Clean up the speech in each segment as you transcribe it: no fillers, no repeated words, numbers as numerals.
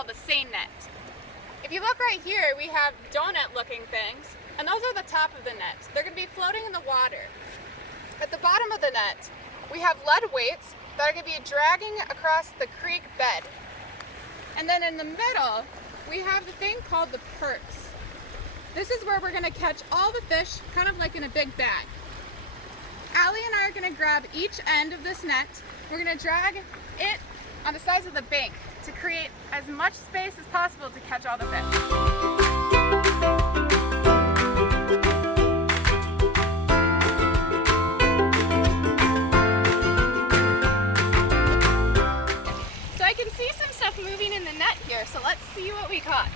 called the seine net. If you look right here, we have donut looking things, and those are the top of the net. They're going to be floating in the water. At the bottom of the net, we have lead weights that are going to be dragging across the creek bed. And then in the middle, we have the thing called the perks. This is where we're going to catch all the fish, kind of like in a big bag. Allie and I are going to grab each end of this net. We're going to drag it on the sides of the bank to create as much space as possible to catch all the fish. So I can see some stuff moving in the net here, so let's see what we caught.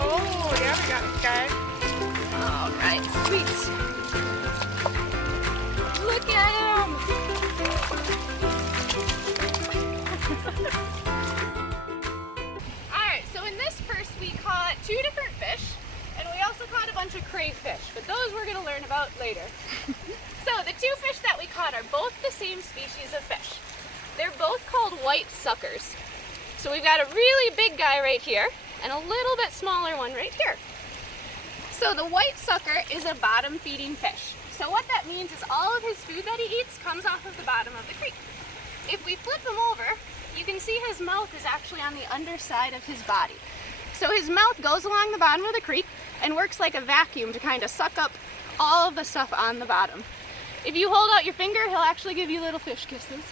Oh, yeah, we got it, guys. All right, sweet. Look at him! Alright, so in this purse we caught 2 different fish, and we also caught a bunch of crayfish, but those we're going to learn about later. So the 2 fish that we caught are both the same species of fish. They're both called white suckers. So we've got a really big guy right here, and a little bit smaller one right here. So the white sucker is a bottom feeding fish. So what that means is all of his food that he eats comes off of the bottom of the creek. If we flip him over, you can see his mouth is actually on the underside of his body. So his mouth goes along the bottom of the creek and works like a vacuum to kind of suck up all of the stuff on the bottom. If you hold out your finger, he'll actually give you little fish kisses.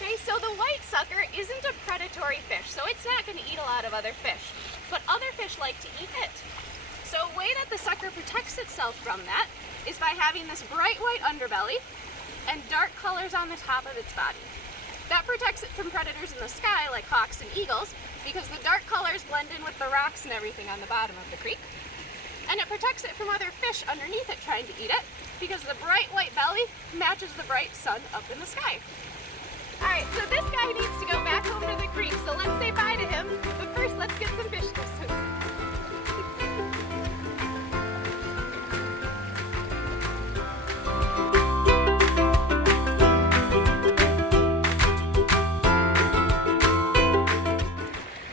Okay, so the white sucker isn't a predatory fish, so it's not going to eat a lot of other fish, but other fish like to eat it. So a way that the sucker protects itself from that is by having this bright white underbelly and dark colors on the top of its body. That protects it from predators in the sky like hawks and eagles because the dark colors blend in with the rocks and everything on the bottom of the creek. And it protects it from other fish underneath it trying to eat it because the bright white belly matches the bright sun up in the sky. Alright, so this guy needs to go back home to the creek, so let's say bye to him, but first let's get some fish kisses.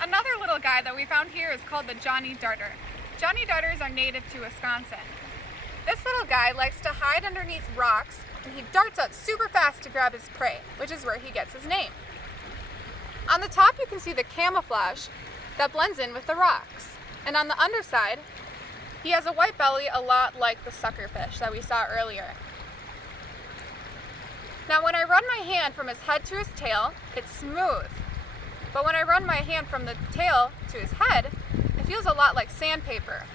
Another little guy that we found here is called the Johnny Darter. Johnny Darters are native to Wisconsin. This little guy likes to hide underneath rocks, and he darts out super fast to grab his prey, which is where he gets his name. On the top you can see the camouflage that blends in with the rocks, and on the underside he has a white belly a lot like the suckerfish that we saw earlier. Now when I run my hand from his head to his tail, it's smooth, but when I run my hand from the tail to his head, it feels a lot like sandpaper,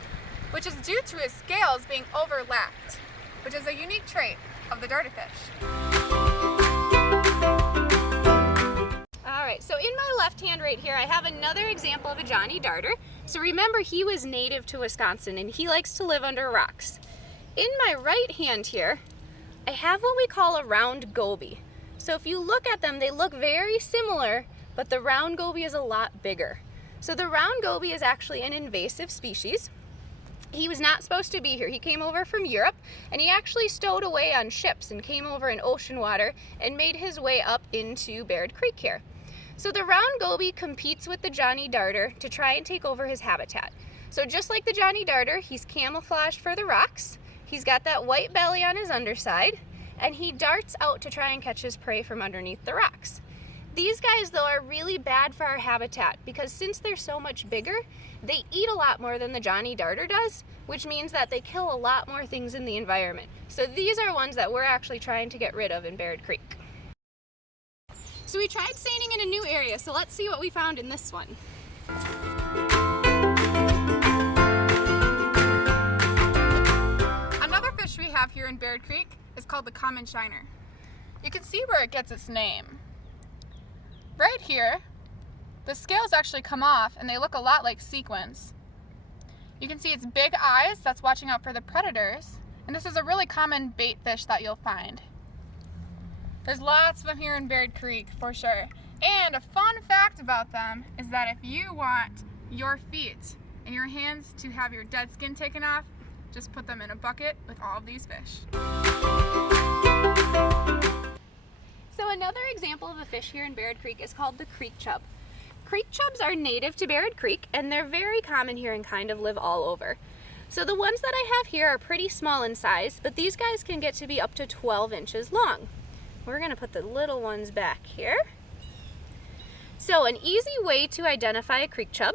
which is due to his scales being overlapped, which is a unique trait of the darterfish. Alright, so in my left hand right here I have another example of a Johnny Darter. So remember, he was native to Wisconsin and he likes to live under rocks. In my right hand here I have what we call a round goby. So if you look at them, they look very similar, but the round goby is a lot bigger. So the round goby is actually an invasive species. He was not supposed to be here. He came over from Europe and he actually stowed away on ships and came over in ocean water and made his way up into Baird Creek here. So the round goby competes with the Johnny Darter to try and take over his habitat. So just like the Johnny Darter, he's camouflaged for the rocks. He's got that white belly on his underside and he darts out to try and catch his prey from underneath the rocks. These guys, though, are really bad for our habitat because since they're so much bigger, they eat a lot more than the Johnny Darter does, which means that they kill a lot more things in the environment. So these are ones that we're actually trying to get rid of in Baird Creek. So we tried seining in a new area, so let's see what we found in this one. Another fish we have here in Baird Creek is called the common shiner. You can see where it gets its name. Right here, the scales actually come off and they look a lot like sequins. You can see its big eyes, that's watching out for the predators, and this is a really common bait fish that you'll find. There's lots of them here in Baird Creek for sure. And a fun fact about them is that if you want your feet and your hands to have your dead skin taken off, just put them in a bucket with all of these fish. another example of a fish here in Barrett Creek is called the creek chub. Creek chubs are native to Barrett Creek and they're very common here and kind of live all over. So the ones that I have here are pretty small in size, but these guys can get to be up to 12 inches long. We're gonna put the little ones back here. So an easy way to identify a creek chub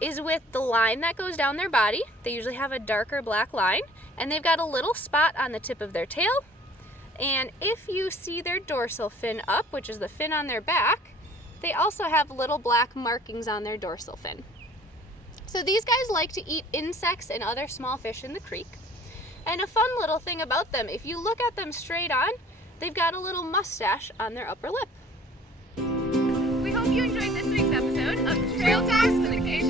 is with the line that goes down their body. They usually have a darker black line, and they've got a little spot on the tip of their tail. And if you see their dorsal fin up, which is the fin on their back, they also have little black markings on their dorsal fin. So these guys like to eat insects and other small fish in the creek. And a fun little thing about them, if you look at them straight on, they've got a little mustache on their upper lip. We hope you enjoyed this week's episode of Trail Talks with Acacia